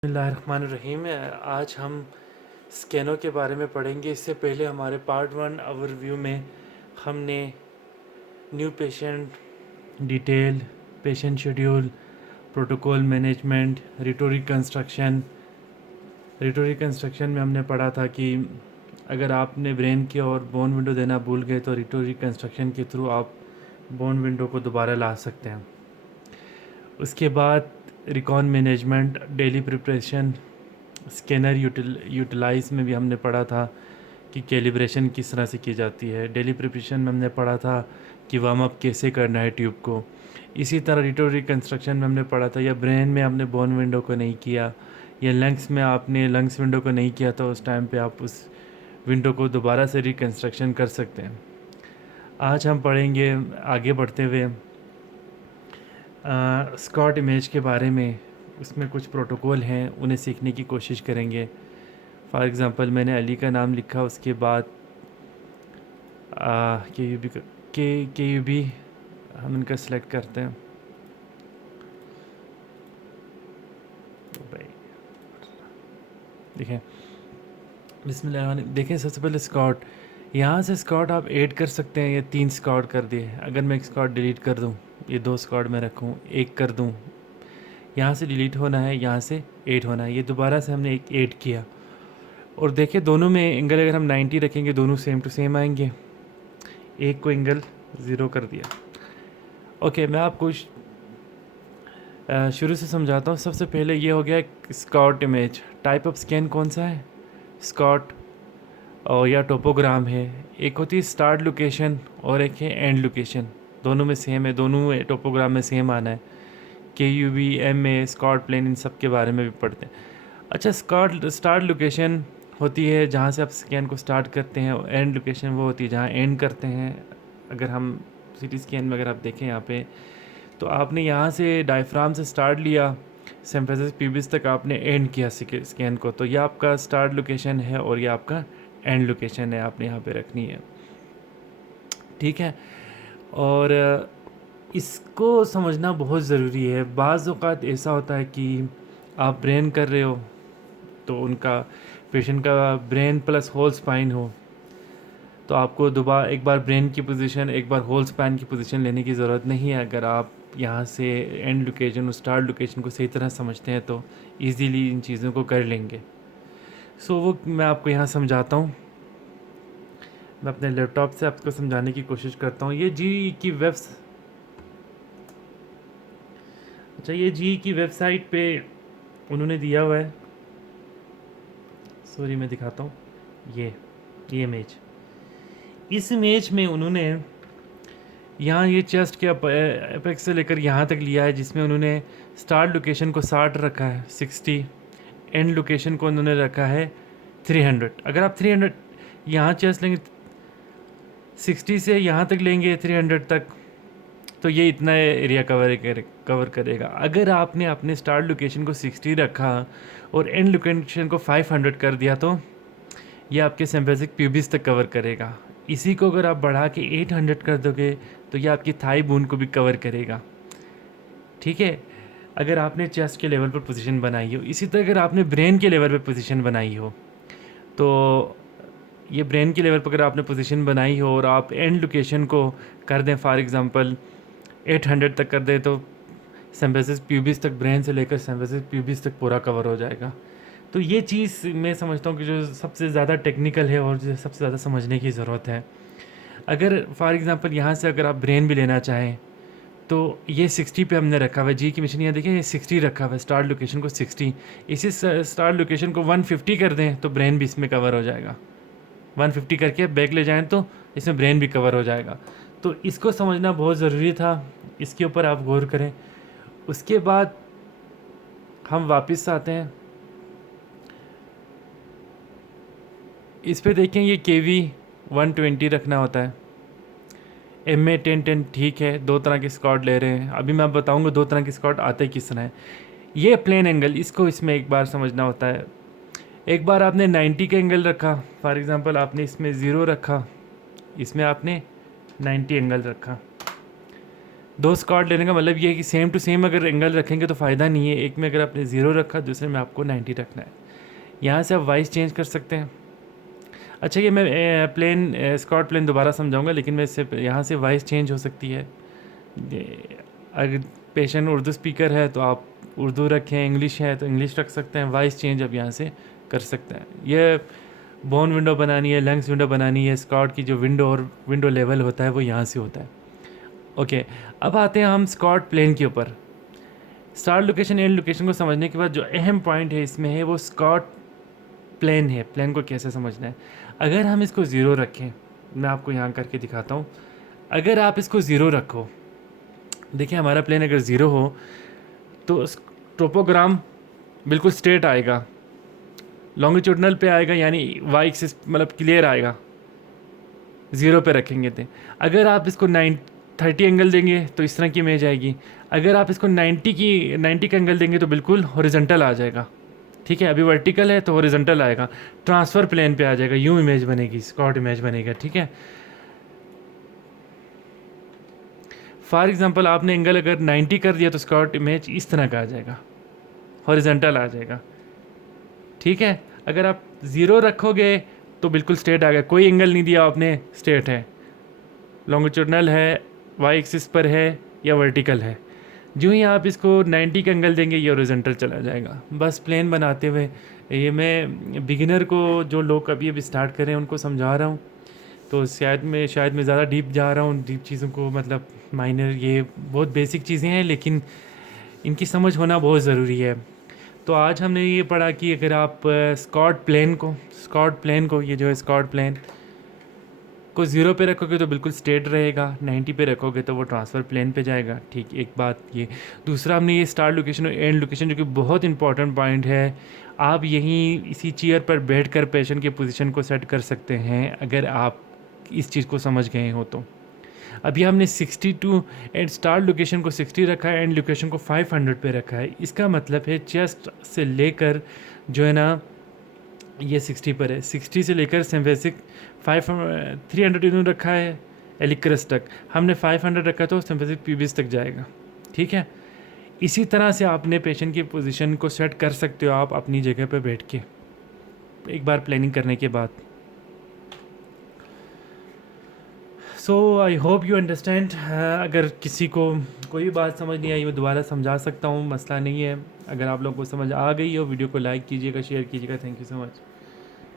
बिस्मिल्लाहिर्रहमानिर्रहीम। आज हम स्कैनों के बारे में पढ़ेंगे। इससे पहले हमारे पार्ट 1 ओवरव्यू में हमने new patient detail, patient schedule, protocol management, रिटोरी construction में हमने पढ़ा था कि अगर आपने ब्रेन की और बोन विंडो देना भूल गए तो रिटोरी कंस्ट्रक्शन के थ्रू आप बोन विंडो को दोबारा ला सकते हैं। उसके बाद recon management, daily preparation, scanner utilise में भी हमने पढ़ा था कि कैलिब्रेशन किस तरह से की जाती है। डेली प्रिपरेशन में हमने पढ़ा था कि वार्म अप कैसे करना है ट्यूब को। इसी तरह रिटोरी कंस्ट्रक्शन में हमने पढ़ा था या ब्रेन में आपने बोन विंडो को नहीं किया या लंग्स में आपने लंग्स विंडो को नहीं किया तो उस टाइम पे आप उस विंडो को दोबारा से रिकंस्ट्रक्शन कर सकते हैं। आज हम पढ़ेंगे आगे बढ़ते हुए स्कॉट इमेज के बारे में। उसमें कुछ प्रोटोकॉल हैं, उन्हें सीखने की कोशिश करेंगे। फॉर एग्ज़ाम्पल मैंने अली का नाम लिखा, उसके बाद के यू बी हम इनका सेलेक्ट करते हैं। तो भाई देखें, बिस्मिल्लाह। देखें, सबसे पहले स्कॉट, यहाँ से स्कॉट आप ऐड कर सकते हैं। ये 3 स्कॉट कर दिए। अगर मैं एक स्कॉट डिलीट कर दूँ, ये 2 स्कॉट में रखूँ, एक कर दूँ, यहाँ से डिलीट होना है, यहाँ से ऐड होना है। ये दोबारा से हमने एक ऐड किया और देखिए दोनों में एंगल अगर हम 90 रखेंगे दोनों सेम टू सेम आएंगे। एक को एंगल 0 कर दिया। ओके, मैं आपको शुरू से समझाता हूँ। सबसे पहले ये हो गया Scott image. Type of scan कौन सा है? स्कॉट और या टोपोग्राम है। एक होती है स्टार्ट लोकेशन और एक है एंड लोकेशन। दोनों में सेम है, दोनों टोपोग्राम में सेम आना है। KUV, MA, स्कॉट प्लेन, इन सब के बारे में भी पढ़ते हैं। अच्छा, स्टार्ट लोकेशन होती है जहाँ से आप स्कैन को स्टार्ट करते हैं और एंड लोकेशन वो होती है जहाँ एंड करते हैं। अगर हम CT स्कैन में अगर आप देखें यहाँ पे, तो आपने यहाँ से डायफ्राम से स्टार्ट लिया, सिम्फेसिस प्यूबिस तक आपने एंड किया स्कैन को, तो ये आपका स्टार्ट लोकेशन है और ये आपका एंड लोकेशन है, आपने यहाँ पे रखनी है। ठीक है, और इसको समझना बहुत ज़रूरी है। बाज़ औक़ात ऐसा होता है कि आप ब्रेन कर रहे हो तो उनका पेशेंट का ब्रेन प्लस होल स्पाइन हो, तो आपको दोबारा एक बार ब्रेन की पोजीशन, एक बार होल स्पाइन की पोजीशन लेने की ज़रूरत नहीं है। अगर आप यहाँ से एंड लोकेशन और स्टार्ट लोकेशन को सही तरह समझते हैं तो इजीली इन चीज़ों को कर लेंगे। सो वो मैं आपको यहाँ समझाता हूँ। मैं अपने लैपटॉप से आपको समझाने की कोशिश करता हूँ। ये GE की वेबसाइट पे उन्होंने दिया हुआ है। सॉरी, मैं दिखाता हूँ। ये इमेज, इस इमेज में उन्होंने यहाँ ये चेस्ट के अपेक्स से लेकर यहाँ तक लिया है, जिसमें उन्होंने स्टार्ट लोकेशन को 60 रखा है, 60, एंड लोकेशन को उन्होंने रखा है 300। अगर आप 300 यहाँ चेस्ट लेंगे, 60 से यहाँ तक लेंगे 300 तक, तो ये इतना एरिया कवर करेगा। अगर आपने अपने स्टार्ट लोकेशन को 60 रखा और एंड लोकेशन को 500 कर दिया तो ये आपके सिम्फेसिक प्यूबिस तक कवर करेगा। इसी को अगर आप बढ़ा के 800 कर दोगे तो ये आपकी थाई बोन को भी कवर करेगा। ठीक है, अगर आपने चेस्ट के लेवल पर पोजीशन बनाई हो। इसी तरह अगर आपने ब्रेन के लेवल पर पोजीशन बनाई हो, तो ये ब्रेन के लेवल पर अगर आपने पोजीशन बनाई हो और आप एंड लोकेशन को कर दें फॉर एग्ज़ाम्पल 800 तक कर दें, तो सिम्फेसिस प्यूबिस तक, ब्रेन से लेकर सिम्फेसिस प्यूबिस तक पूरा कवर हो जाएगा। तो ये चीज़ मैं समझता हूँ कि जो सबसे ज़्यादा टेक्निकल है और जो सबसे ज़्यादा समझने की ज़रूरत है। अगर फॉर एग्ज़ाम्पल यहाँ से अगर आप ब्रेन भी लेना चाहें तो ये 60 पे हमने रखा हुआ है। जी की मशीन यहाँ देखिए, ये 60 रखा हुआ है, स्टार्ट लोकेशन को 60। इसी स्टार्ट लोकेशन को 150 कर दें तो ब्रेन भी इसमें कवर हो जाएगा। 150 करके बैक ले जाएं तो इसमें ब्रेन भी कवर हो जाएगा। तो इसको समझना बहुत ज़रूरी था, इसके ऊपर आप गौर करें। उसके बाद हम वापस आते हैं इस पे। देखें, ये KV 120 रखना होता है, MA 1010 ठीक है। 2 तरह के स्कॉट ले रहे हैं। अभी मैं बताऊंगा 2 तरह के स्कॉट आते किस तरह है। ये प्लेन एंगल, इसको इसमें एक बार समझना होता है। एक बार आपने 90 का एंगल रखा, फॉर एग्ज़ाम्पल आपने इसमें 0 रखा, इसमें आपने 90 एंगल रखा। दो स्क्वाड लेने का मतलब ये है कि सेम टू सेम अगर एंगल रखेंगे तो फ़ायदा नहीं है। एक में अगर आपने 0 रखा, दूसरे में आपको 90 रखना है। यहाँ से आप वाइस चेंज कर सकते हैं। अच्छा, ये मैं प्लेन स्क्वाड प्लेन दोबारा समझाऊंगा, लेकिन मैं इससे यहाँ से वाइस चेंज हो सकती है। अगर पेशेंट उर्दू स्पीकर है तो आप उर्दू रखें, इंग्लिश है तो इंग्लिश रख सकते हैं। वॉइस चेंज अब यहाँ से कर सकते हैं। ये बोन विंडो बनानी है, लंग्स विंडो बनानी है, स्कॉट की जो विंडो और विंडो लेवल होता है वो यहाँ से होता है। ओके, अब आते हैं हम स्कॉट प्लेन के ऊपर। स्टार्ट लोकेशन एंड लोकेशन को समझने के बाद जो अहम पॉइंट है इसमें है वो स्कॉट प्लेन है। प्लेन को कैसे समझना है? अगर हम इसको ज़ीरो रखें, मैं आपको यहाँ करके दिखाता हूँ। अगर आप इसको ज़ीरो रखो, देखिए हमारा प्लेन अगर ज़ीरो हो तो टोपोग्राम बिल्कुल स्ट्रेट आएगा, लॉन्गिट्यूडनल पे आएगा, यानी वाई एक्सिस मतलब क्लियर आएगा। ज़ीरो पे रखेंगे थे। अगर आप इसको 30 एंगल देंगे तो इस तरह की इमेज आएगी। अगर आप इसको 90 का एंगल देंगे तो बिल्कुल हॉरिजॉन्टल आ जाएगा। ठीक है, अभी वर्टिकल है तो हॉरिजॉन्टल आएगा, ट्रांसफ़र प्लेन पे आ जाएगा, यूँ इमेज बनेगी, स्कॉट इमेज बनेगा। ठीक है, फॉर एग्जांपल आपने एंगल अगर 90 कर दिया तो स्कॉट इमेज इस तरह का आ जाएगा, हॉरिजॉन्टल आ जाएगा। ठीक है, अगर आप 0 रखोगे तो बिल्कुल स्ट्रेट आ गया, कोई एंगल नहीं दिया आपने, स्ट्रेट है, लॉन्गिट्यूडनल है, वाई एक्सिस पर है या वर्टिकल है। जो ही आप इसको 90 का एंगल देंगे ये हॉरिजॉन्टल चला जाएगा। बस प्लेन बनाते हुए ये मैं बिगिनर को, जो लोग अभी अभी स्टार्ट कर रहे हैं उनको समझा रहा हूँ। तो शायद मैं ज़्यादा डीप जा रहा हूँ, डीप चीज़ों को मतलब माइनर, ये बहुत बेसिक चीज़ें हैं लेकिन इनकी समझ होना बहुत ज़रूरी है। तो आज हमने ये पढ़ा कि अगर आप स्कॉट प्लेन को ये जो है स्कॉट प्लेन को 0 पे रखोगे तो बिल्कुल स्ट्रेट रहेगा, 90 पे रखोगे तो वो ट्रांसफ़र प्लेन पे जाएगा। ठीक, एक बात ये। दूसरा, हमने ये स्टार्ट लोकेशन और एंड लोकेशन, जो कि बहुत इंपॉर्टेंट पॉइंट है, आप यहीं इसी चेयर पर बैठकर पेशेंट की पोजीशन को सेट कर सकते हैं अगर आप इस चीज़ को समझ गए हो तो। अभी हमने 62 एंड स्टार्ट लोकेशन को 60 रखा है, एंड लोकेशन को 500 पे रखा है। इसका मतलब है चेस्ट से लेकर जो है ना ये 60 पर है, 60 से लेकर सिम्फेसिक 300 इन्होंने रखा है एलिक्रस तक, हमने 500 रखा तो सिम्फेसिक पीबिस तक जाएगा। ठीक है, इसी तरह से आपने पेशेंट की पोजीशन को सेट कर सकते हो आप अपनी जगह पे बैठ के, एक बार प्लानिंग करने के बाद। सो आई होप यू अंडरस्टैंड। अगर किसी को कोई भी बात समझ नहीं आई मैं दोबारा समझा सकता हूँ, मसला नहीं है। अगर आप लोगों को समझ आ गई हो, वीडियो को लाइक कीजिएगा, शेयर कीजिएगा। Thank you so much.